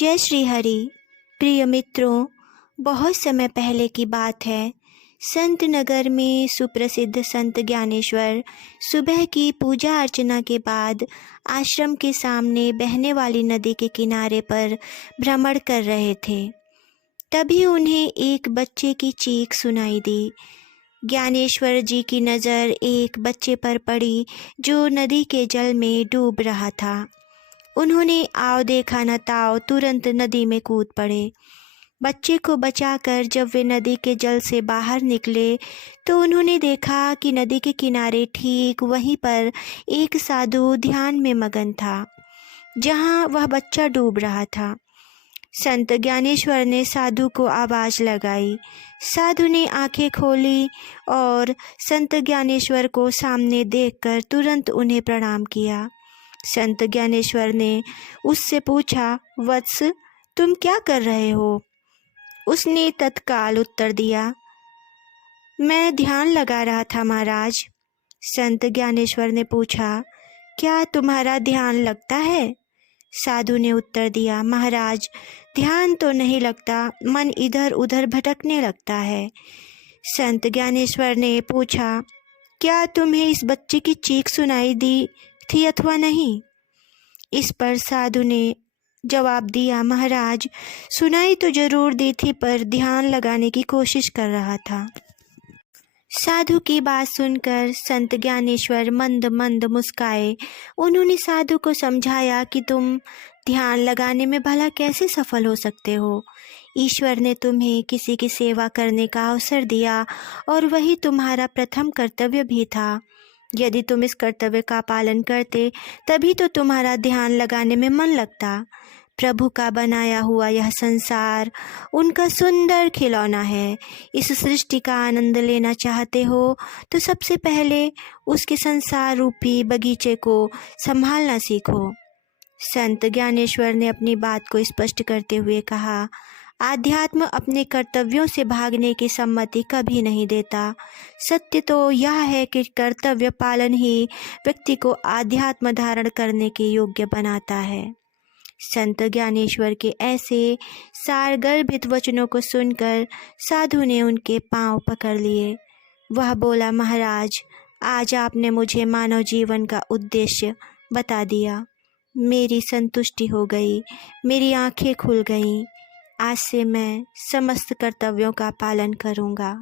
जय श्री हरि। प्रिय मित्रों, बहुत समय पहले की बात है। संत नगर में सुप्रसिद्ध संत ज्ञानेश्वर सुबह की पूजा अर्चना के बाद आश्रम के सामने बहने वाली नदी के किनारे पर भ्रमण कर रहे थे। तभी उन्हें एक बच्चे की चीख सुनाई दी। ज्ञानेश्वर जी की नज़र एक बच्चे पर पड़ी जो नदी के जल में डूब रहा था। उन्होंने आओ देखा न ताओ तुरंत नदी में कूद पड़े। बच्चे को बचाकर जब वे नदी के जल से बाहर निकले तो उन्होंने देखा कि नदी के किनारे ठीक वहीं पर एक साधु ध्यान में मगन था जहां वह बच्चा डूब रहा था। संत ज्ञानेश्वर ने साधु को आवाज़ लगाई। साधु ने आंखें खोली और संत ज्ञानेश्वर को सामने देखकर तुरंत उन्हें प्रणाम किया। संत ज्ञानेश्वर ने उससे पूछा, वत्स, तुम क्या कर रहे हो? उसने तत्काल उत्तर दिया, मैं ध्यान लगा रहा था महाराज। संत ज्ञानेश्वर ने पूछा, क्या तुम्हारा ध्यान लगता है? साधु ने उत्तर दिया, महाराज, ध्यान तो नहीं लगता, मन इधर उधर भटकने लगता है। संत ज्ञानेश्वर ने पूछा, क्या तुम्हें इस बच्चे की चीख सुनाई दी थी अथवा नहीं? इस पर साधु ने जवाब दिया, महाराज, सुनाई तो जरूर दी थी पर ध्यान लगाने की कोशिश कर रहा था। साधु की बात सुनकर संत ज्ञानेश्वर मंद मंद मुस्काए। उन्होंने साधु को समझाया कि तुम ध्यान लगाने में भला कैसे सफल हो सकते हो। ईश्वर ने तुम्हें किसी की सेवा करने का अवसर दिया और वही तुम्हारा प्रथम कर्तव्य भी था। यदि तुम इस कर्तव्य का पालन करते तभी तो तुम्हारा ध्यान लगाने में मन लगता। प्रभु का बनाया हुआ यह संसार उनका सुंदर खिलौना है। इस सृष्टि का आनंद लेना चाहते हो तो सबसे पहले उसके संसार रूपी बगीचे को संभालना सीखो। संत ज्ञानेश्वर ने अपनी बात को स्पष्ट करते हुए कहा, आध्यात्म अपने कर्तव्यों से भागने की सम्मति कभी नहीं देता। सत्य तो यह है कि कर्तव्य पालन ही व्यक्ति को आध्यात्म धारण करने के योग्य बनाता है। संत ज्ञानेश्वर के ऐसे सारगर्भित वचनों को सुनकर साधु ने उनके पांव पकड़ लिए। वह बोला, महाराज, आज आपने मुझे मानव जीवन का उद्देश्य बता दिया। मेरी संतुष्टि हो गई, मेरी आंखें खुल गईं। आज से मैं समस्त कर्तव्यों का पालन करूँगा।